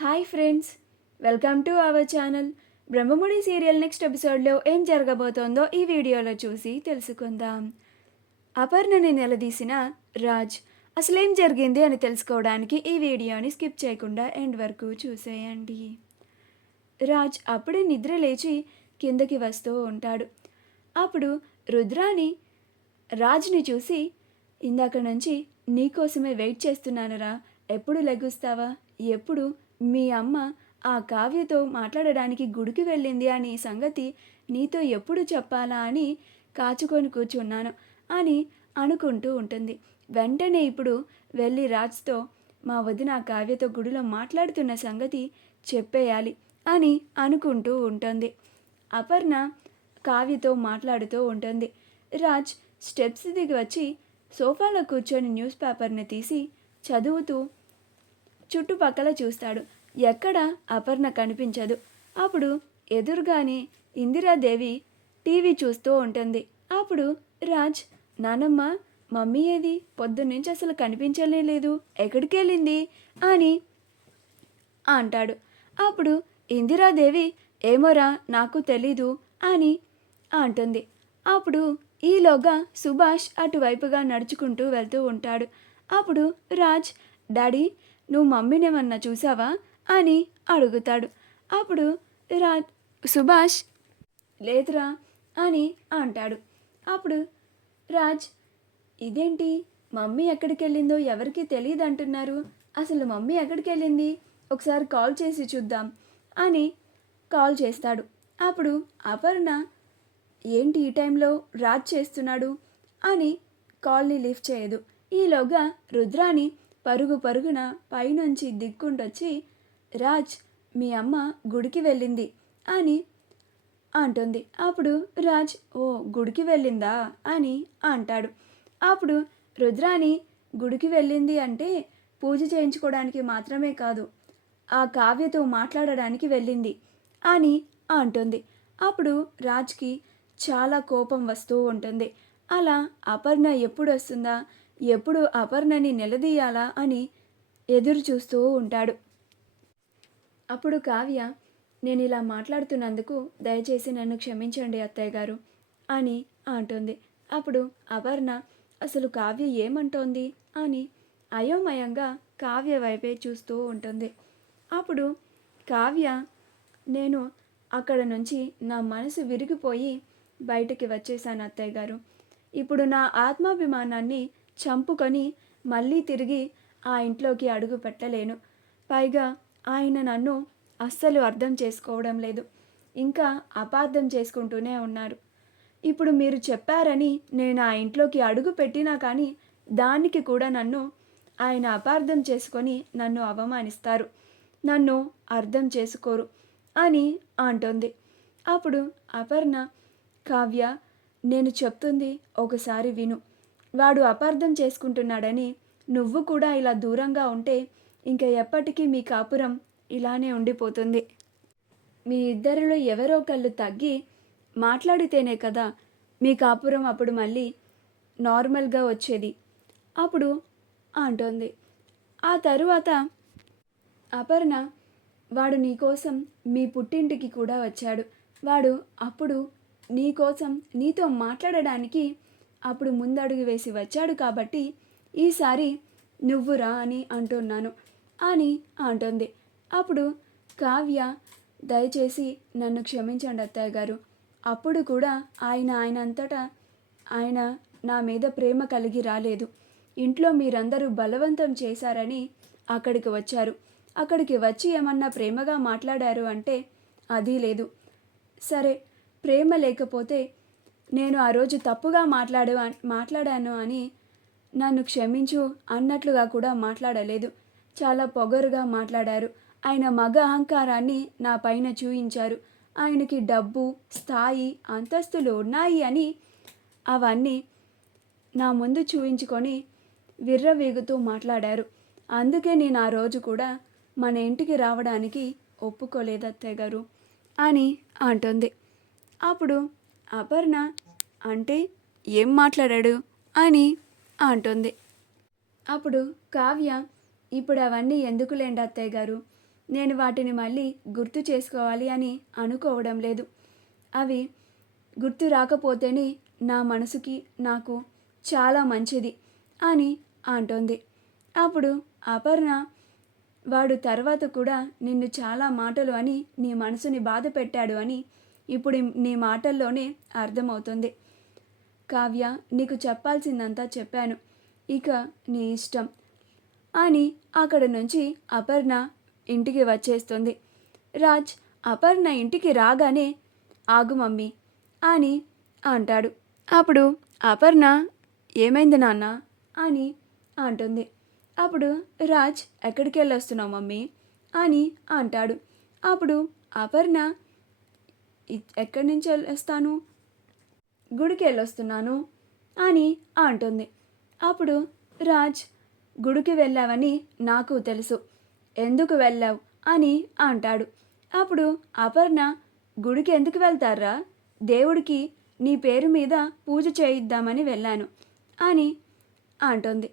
Hi friends, welcome to our channel. Brahmamudi serial next ఎపిసోడ్లో ఏం జరగబోతోందో ఈ వీడియోలో చూసి తెలుసుకుందాం. అపర్ణని నిలదీసిన రాజ్ అసలేం జరిగింది అని తెలుసుకోవడానికి ఈ వీడియోని స్కిప్ చేయకుండా ఎండ్ వరకు చూసేయండి. రాజ్ అప్పుడే నిద్ర లేచి కిందకి వస్తూ ఉంటాడు. అప్పుడు రుద్రాని రాజ్ని చూసి, ఇందాక నుంచి నీకోసమే వెయిట్ చేస్తున్నానురా, ఎప్పుడు లెగుస్తావా, ఎప్పుడు మీ అమ్మ ఆ కావ్యతో మాట్లాడడానికి గుడికి వెళ్ళింది అని సంగతి నీతో ఎప్పుడు చెప్పాలా అని కాచుకొని కూర్చున్నాను అని అనుకుంటూ ఉంటుంది. వెంటనే ఇప్పుడు వెళ్ళి రాజ్తో మా వదిన కావ్యతో గుడిలో మాట్లాడుతున్న సంగతి చెప్పేయాలి అని అనుకుంటూ ఉంటుంది. అపర్ణ కావ్యతో మాట్లాడుతూ ఉంటుంది. రాజ్ స్టెప్స్ దిగి వచ్చి సోఫాలో కూర్చొని న్యూస్ పేపర్ని తీసి చదువుతూ చుట్టుపక్కల చూస్తాడు. ఎక్కడ అపర్ణ కనిపించదు. అప్పుడు ఎదురుగానే ఇందిరాదేవి టీవీ చూస్తూ ఉంటుంది. అప్పుడు రాజ్, నానమ్మ మమ్మీ ఏది, పొద్దున్నుంచి అసలు కనిపించలే లేదు, ఎక్కడికి వెళ్ళింది అని అంటాడు. అప్పుడు ఇందిరాదేవి, ఏమోరా నాకు తెలీదు అని అంటుంది. అప్పుడు ఈలోగా సుభాష్ అటువైపుగా నడుచుకుంటూ వెళ్తూ ఉంటాడు. అప్పుడు రాజ్, డాడీ నువ్వు మమ్మీనేమన్నా చూసావా అని అడుగుతాడు. అప్పుడు సుభాష్ లేదురా అని అంటాడు. అప్పుడు రాజ్, ఇదేంటి మమ్మీ ఎక్కడికి వెళ్ళిందో ఎవరికీ తెలియదు అంటున్నారు, అసలు మమ్మీ ఎక్కడికి వెళ్ళింది, ఒకసారి కాల్ చేసి చూద్దాం అని కాల్ చేస్తాడు. అప్పుడు అపర్ణ, ఏంటి ఈ టైంలో రాజ్ చేస్తున్నాడు అని కాల్ని లిఫ్ట్ చేయదు. ఈలోగా రుద్రాని పరుగు పరుగున పైనుంచి దిక్కుంటొచ్చి, రాజ్ మీ అమ్మ గుడికి వెళ్ళింది అని అంటుంది. అప్పుడు రాజ్, ఓ గుడికి వెళ్ళిందా అని అంటాడు. అప్పుడు రుద్రాని, గుడికి వెళ్ళింది అంటే పూజ చేయించుకోవడానికి మాత్రమే కాదు, ఆ కావ్యతో మాట్లాడడానికి వెళ్ళింది అని అంటుంది. అప్పుడు రాజ్కి చాలా కోపం వస్తూ ఉంటుంది. అలా అపర్ణ ఎప్పుడు వస్తుందా, ఎప్పుడు అపర్ణని నిలదీయాలా అని ఎదురు చూస్తూ ఉంటాడు. అప్పుడు కావ్య, నేను ఇలా మాట్లాడుతున్నందుకు దయచేసి నన్ను క్షమించండి అత్తయ్య గారు అని అంటుంది. అప్పుడు అపర్ణ, అసలు కావ్య ఏమంటోంది అని అయోమయంగా కావ్య వైపే చూస్తూ ఉంటుంది. అప్పుడు కావ్య, నేను అక్కడ నుంచి నా మనసు విరిగిపోయి బయటికి వచ్చేసాను అత్తయ్య గారు. ఇప్పుడు నా ఆత్మాభిమానాన్ని చంపుకొని మళ్ళీ తిరిగి ఆ ఇంట్లోకి అడుగు పెట్టలేను. పైగా ఆయన నన్ను అస్సలు అర్థం చేసుకోవడం లేదు, ఇంకా అపార్థం చేసుకుంటూనే ఉన్నారు. ఇప్పుడు మీరు చెప్పారని నేను ఆ ఇంట్లోకి అడుగు పెట్టినా కానీ దానికి కూడా నన్ను ఆయన అపార్థం చేసుకొని నన్ను అవమానిస్తారు, నన్ను అర్థం చేసుకోరు అని అంటుంది. అప్పుడు అపర్ణ, కావ్య నేను చెప్తుంది ఒకసారి విను, వాడు అపార్థం చేసుకుంటున్నాడని నువ్వు కూడా ఇలా దూరంగా ఉంటే ఇంకా ఎప్పటికీ మీ కాపురం ఇలానే ఉండిపోతుంది. మీ ఇద్దరిలో ఎవరో ఒకళ్ళు తగ్గి మాట్లాడితేనే కదా మీ కాపురం అప్పుడు మళ్ళీ నార్మల్గా వచ్చేది అప్పుడు అంటోంది. ఆ తరువాత అపర్ణ, వాడు నీకోసం మీ పుట్టింటికి కూడా వచ్చాడు, వాడు అప్పుడు నీకోసం నీతో మాట్లాడడానికి అప్పుడు ముందడుగు వేసి వచ్చాడు కాబట్టి ఈసారి నువ్వు రా అని అంటున్నాను అని అంటుంది. అప్పుడు కావ్య, దయచేసి నన్ను క్షమించండి అత్తయ్య గారు, అప్పుడు కూడా ఆయన అంతటా ఆయన నా మీద ప్రేమ కలిగి రాలేదు, ఇంట్లో మీరందరూ బలవంతం చేశారని అక్కడికి వచ్చారు, అక్కడికి వచ్చి ఏమన్నా ప్రేమగా మాట్లాడారు అంటే అది లేదు. సరే ప్రేమ లేకపోతే నేను ఆ రోజు తప్పుగా మాట్లాడాను అని నన్ను క్షమించు అన్నట్లుగా కూడా మాట్లాడలేదు, చాలా పొగరుగా మాట్లాడారు, ఆయన మగ అహంకారాన్ని నా పైన చూయించారు, ఆయనకి డబ్బు స్థాయి అంతస్తులు ఉన్నాయి అని అవన్నీ నా ముందు చూయించుకొని విర్రవీగుతూ మాట్లాడారు, అందుకే నేను ఆ రోజు కూడా మన ఇంటికి రావడానికి ఒప్పుకోలేదు అత్తయ్య గారు అని అంటుంది. అప్పుడు అపర్ణ, అంటే ఏం మాట్లాడాడు అని అంటుంది. అప్పుడు కావ్య, ఇప్పుడు అవన్నీ ఎందుకులేండి అత్తయ్య గారు, నేను వాటిని మళ్ళీ గుర్తు చేసుకోవాలి అని అనుకోవడం లేదు. అవి గుర్తు రాకపోతేనే నా మనసుకి నాకు చాలా మంచిది అని అంటోంది. అప్పుడు అపర్ణ, వాడు తర్వాత కూడా నిన్ను చాలా మాటలు అని నీ మనసుని బాధ పెట్టాడు అని ఇప్పుడు నీ మాటల్లోనే అర్థమవుతుంది. కావ్య, నీకు చెప్పాల్సిందంతా చెప్పాను, ఇక నీ ఇష్టం అని అక్కడ నుంచి అపర్ణ ఇంటికి వచ్చేస్తుంది. రాజ్ అపర్ణ ఇంటికి రాగానే ఆగు మమ్మీ అని అంటాడు. అప్పుడు అపర్ణ ఏమైంది నాన్న అని అంటుంది. అప్పుడు రాజ్ ఎక్కడికి వెళ్ళొస్తున్నావు మమ్మీ అని అంటాడు. అప్పుడు అపర్ణ ఎక్కడి నుంచి వెళ్ళొస్తాను, గుడికి వెళ్ళొస్తున్నాను అని అంటుంది. అప్పుడు రాజ్ గుడికి వెళ్ళావని నాకు తెలుసు, ఎందుకు వెళ్ళావు అని అంటాడు. అప్పుడు అపర్ణ, గుడికి ఎందుకు వెళ్తారా, దేవుడికి నీ పేరు మీద పూజ చేయిద్దామని వెళ్ళాను అని అంటుంది.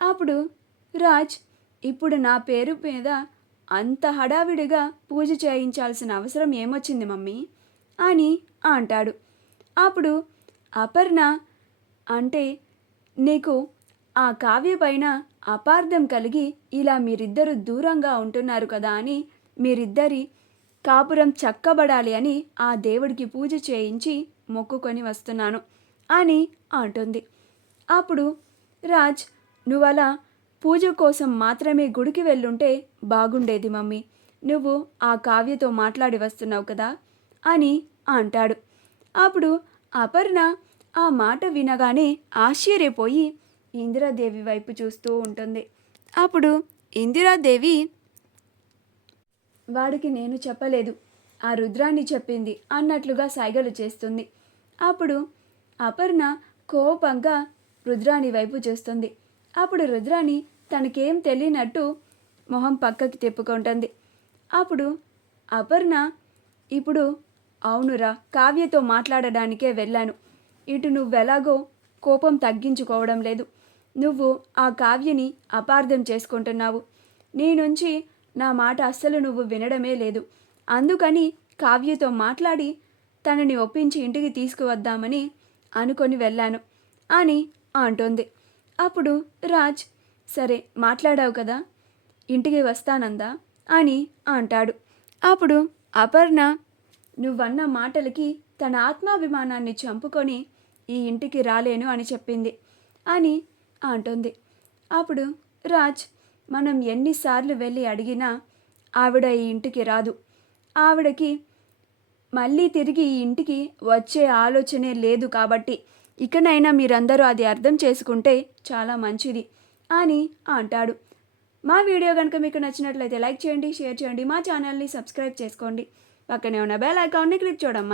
అప్పుడు రాజ్, ఇప్పుడు నా పేరు మీద అంత హడావిడిగా పూజ చేయించాల్సిన అవసరం ఏమొచ్చింది మమ్మీ అని అంటాడు. అప్పుడు అపర్ణ, అంటే నీకు ఆ కావ్య పైన అపార్థం కలిగి ఇలా మీరిద్దరూ దూరంగా ఉంటున్నారు కదా అని మీరిద్దరి కాపురం చక్కబడాలి అని ఆ దేవుడికి పూజ చేయించి మొక్కుకొని వస్తున్నాను అని అంటుంది. అప్పుడు రాజ్, నువ్వలా పూజ కోసం మాత్రమే గుడికి వెళ్ళుంటే బాగుండేది మమ్మీ, నువ్వు ఆ కావ్యతో మాట్లాడి వస్తున్నావు కదా అని అంటాడు. అప్పుడు అపర్ణ ఆ మాట వినగానే ఆశ్చర్యపోయి ఇందిరాదేవి వైపు చూస్తూ ఉంటుంది. అప్పుడు ఇందిరాదేవి, వాడికి నేను చెప్పలేదు, ఆ రుద్రాన్ని చెప్పింది అన్నట్లుగా సైగలు చేస్తుంది. అప్పుడు అపర్ణ కోపంగా రుద్రాణి వైపు చూస్తుంది. అప్పుడు రుద్రాణి తనకేం తెలియనట్టు మొహం పక్కకి తిప్పుకుంటుంది. అప్పుడు అపర్ణ, ఇప్పుడు అవునురా, కావ్యతో మాట్లాడడానికే వెళ్ళాను, ఇటు నువ్వెలాగో కోపం తగ్గించుకోవడం లేదు, నువ్వు ఆ కావ్యని అపార్థం చేసుకుంటున్నావు, నీ నుంచి నా మాట అస్సలు నువ్వు వినడమే లేదు, అందుకని కావ్యతో మాట్లాడి తనని ఒప్పించి ఇంటికి తీసుకువద్దామని అనుకొని వెళ్ళాను అని అంటోంది. అప్పుడు రాజ్, సరే మాట్లాడావు కదా, ఇంటికి వస్తానందా అని అంటాడు. అప్పుడు అపర్ణ, నువ్వన్న మాటలకి తన ఆత్మాభిమానాన్ని చంపుకొని ఈ ఇంటికి రాలేను అని చెప్పింది అని అంటుంది. అప్పుడు రాజ్, మనం ఎన్నిసార్లు వెళ్ళి అడిగినా ఆవిడ ఈ ఇంటికి రాదు, ఆవిడకి మళ్ళీ తిరిగి ఈ ఇంటికి వచ్చే ఆలోచనే లేదు, కాబట్టి ఇకనైనా మీరందరూ అది అర్థం చేసుకుంటే చాలా మంచిది అని అంటాడు. మా వీడియో కనుక మీకు నచ్చినట్లయితే లైక్ చేయండి, షేర్ చేయండి, మా ఛానల్ని సబ్స్క్రైబ్ చేసుకోండి, పక్కనే ఉన్న బెల్ ఐకాన్ని క్లిక్ చేయడం